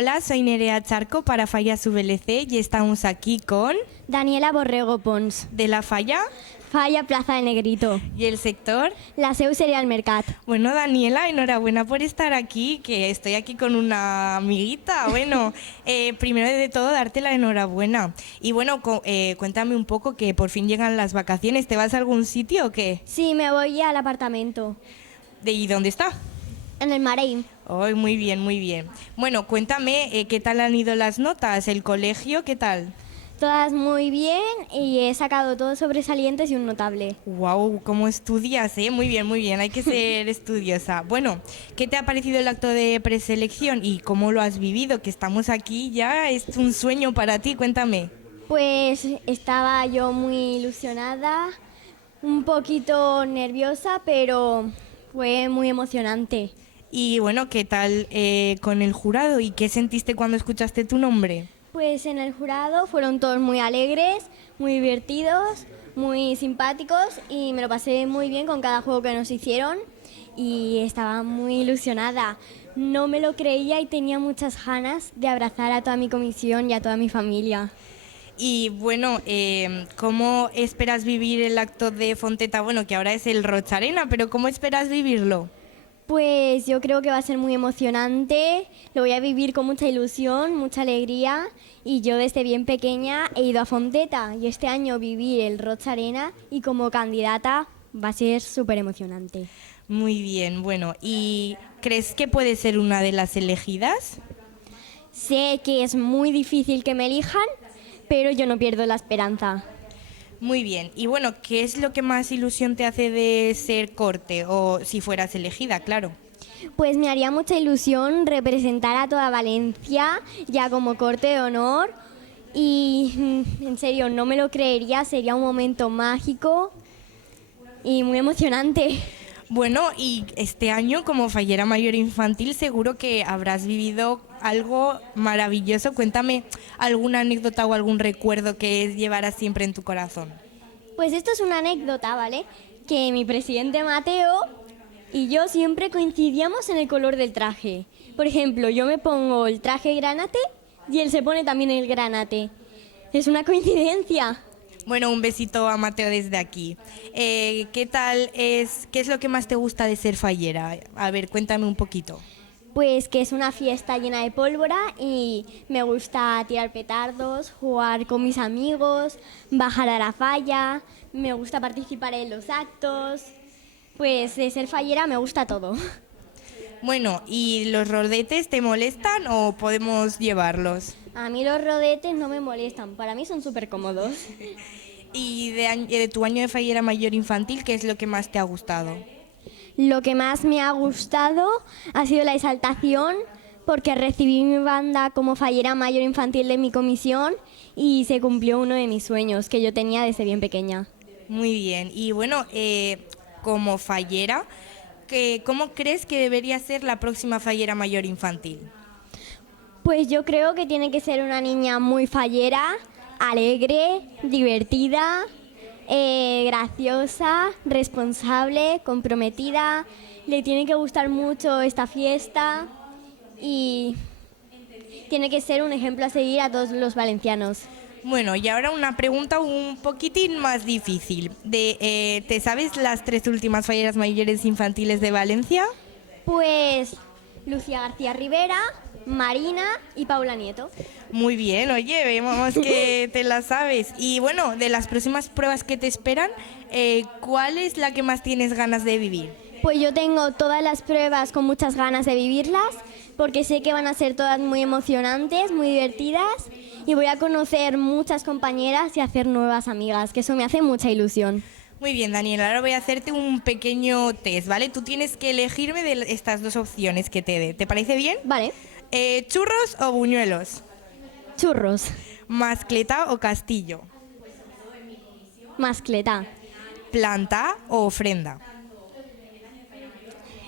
Hola, soy Nerea Charco para Falla VLC y estamos aquí con Daniela Borrego Pons, de la Falla Falla Plaza de Negrito, y el sector. la Seu Cereal Mercat. Bueno, Daniela, enhorabuena por estar aquí, que estoy aquí con una amiguita. Bueno, primero de todo, darte la enhorabuena. Y bueno, cuéntame un poco que por fin llegan las vacaciones. ¿Te vas a algún sitio o qué? Sí, me voy al apartamento, ¿Y dónde está? en el Marein. Oh, muy bien, muy bien. Bueno, cuéntame, ¿qué tal han ido las notas? ¿El colegio qué tal? Todas muy bien y he sacado todos sobresalientes y un notable. Wow, ¿cómo estudias, eh? Muy bien, hay que ser estudiosa. Bueno, ¿qué te ha parecido el acto de preselección y cómo lo has vivido? Que estamos aquí ya, es un sueño para ti, cuéntame. Pues estaba yo muy ilusionada, un poquito nerviosa, pero fue muy emocionante. Y bueno, ¿qué tal con el jurado y qué sentiste cuando escuchaste tu nombre? Pues en el jurado fueron todos muy alegres, muy divertidos, muy simpáticos y me lo pasé muy bien con cada juego que nos hicieron y estaba muy ilusionada. No me lo creía y tenía muchas ganas de abrazar a toda mi comisión y a toda mi familia. Y bueno, ¿cómo esperas vivir el acto de Fonteta? Bueno, que ahora es el Rocharena, pero ¿cómo esperas vivirlo? Pues yo creo que va a ser muy emocionante, lo voy a vivir con mucha ilusión, mucha alegría y yo desde bien pequeña he ido a Fonteta y este año vivir el Rocharena y como candidata va a ser súper emocionante. Muy bien, bueno, ¿y crees que puede ser una de las elegidas? Sé que es muy difícil que me elijan, pero yo no pierdo la esperanza. Muy bien, y bueno, ¿qué es lo que más ilusión te hace de ser corte o si fueras elegida, claro? Pues me haría mucha ilusión representar a toda Valencia ya como corte de honor y en serio no me lo creería, sería un momento mágico y muy emocionante. Bueno, y este año como fallera mayor infantil seguro que habrás vivido algo maravilloso. Cuéntame alguna anécdota o algún recuerdo que llevarás siempre en tu corazón. Pues esto es una anécdota, ¿vale? Que mi presidente Mateo y yo siempre coincidíamos en el color del traje. Por ejemplo, yo me pongo el traje granate y él se pone también el granate. Es una coincidencia. Bueno, un besito a Mateo desde aquí. ¿Qué tal es, qué es lo que más te gusta de ser fallera? A ver, cuéntame un poquito. Pues que es una fiesta llena de pólvora y me gusta tirar petardos, jugar con mis amigos, bajar a la falla, me gusta participar en los actos. Pues de ser fallera me gusta todo. Bueno, ¿y los rodetes te molestan o podemos llevarlos? A mí los rodetes no me molestan, para mí son súper cómodos. Y de tu año de fallera mayor infantil, ¿qué es lo que más te ha gustado? Lo que más me ha gustado ha sido la exaltación porque recibí mi banda como fallera mayor infantil de mi comisión y se cumplió uno de mis sueños que yo tenía desde bien pequeña. Muy bien. Y bueno, como fallera, ¿cómo crees que debería ser la próxima fallera mayor infantil? Pues yo creo que tiene que ser una niña muy fallera, alegre, divertida, graciosa, responsable, comprometida. Le tiene que gustar mucho esta fiesta y tiene que ser un ejemplo a seguir a todos los valencianos. Bueno, y ahora una pregunta un poquitín más difícil. ¿Te sabes las 3 últimas falleras mayores infantiles de Valencia? Pues Lucía García Rivera, Marina y Paula Nieto. Muy bien, oye, vemos que te la sabes. Y bueno, de las próximas pruebas que te esperan, ¿cuál es la que más tienes ganas de vivir? Pues yo tengo todas las pruebas con muchas ganas de vivirlas porque sé que van a ser todas muy emocionantes, muy divertidas y voy a conocer muchas compañeras y hacer nuevas amigas, que eso me hace mucha ilusión. Muy bien, Daniela, ahora voy a hacerte un pequeño test, ¿vale? Tú tienes que elegirme de estas dos opciones que te dé. ¿Te parece bien? Vale. ¿Churros o buñuelos? Churros. ¿Mascleta o castillo? Mascleta. ¿Planta o ofrenda?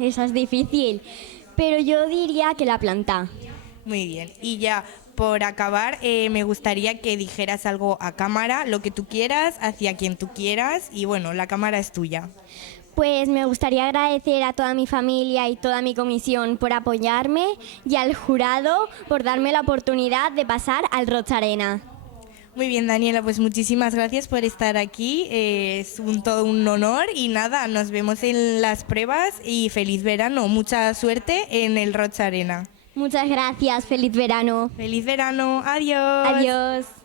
Esa es difícil, pero yo diría que la planta. Muy bien. Y ya, por acabar, me gustaría que dijeras algo a cámara, lo que tú quieras, hacia quien tú quieras. Y bueno, la cámara es tuya. Pues me gustaría agradecer a toda mi familia y toda mi comisión por apoyarme y al jurado por darme la oportunidad de pasar al Roch Arena. Muy bien, Daniela, pues muchísimas gracias por estar aquí. Es todo un honor y nada, nos vemos en las pruebas y feliz verano. Mucha suerte en el Roch Arena. Muchas gracias, feliz verano. Feliz verano, adiós. Adiós.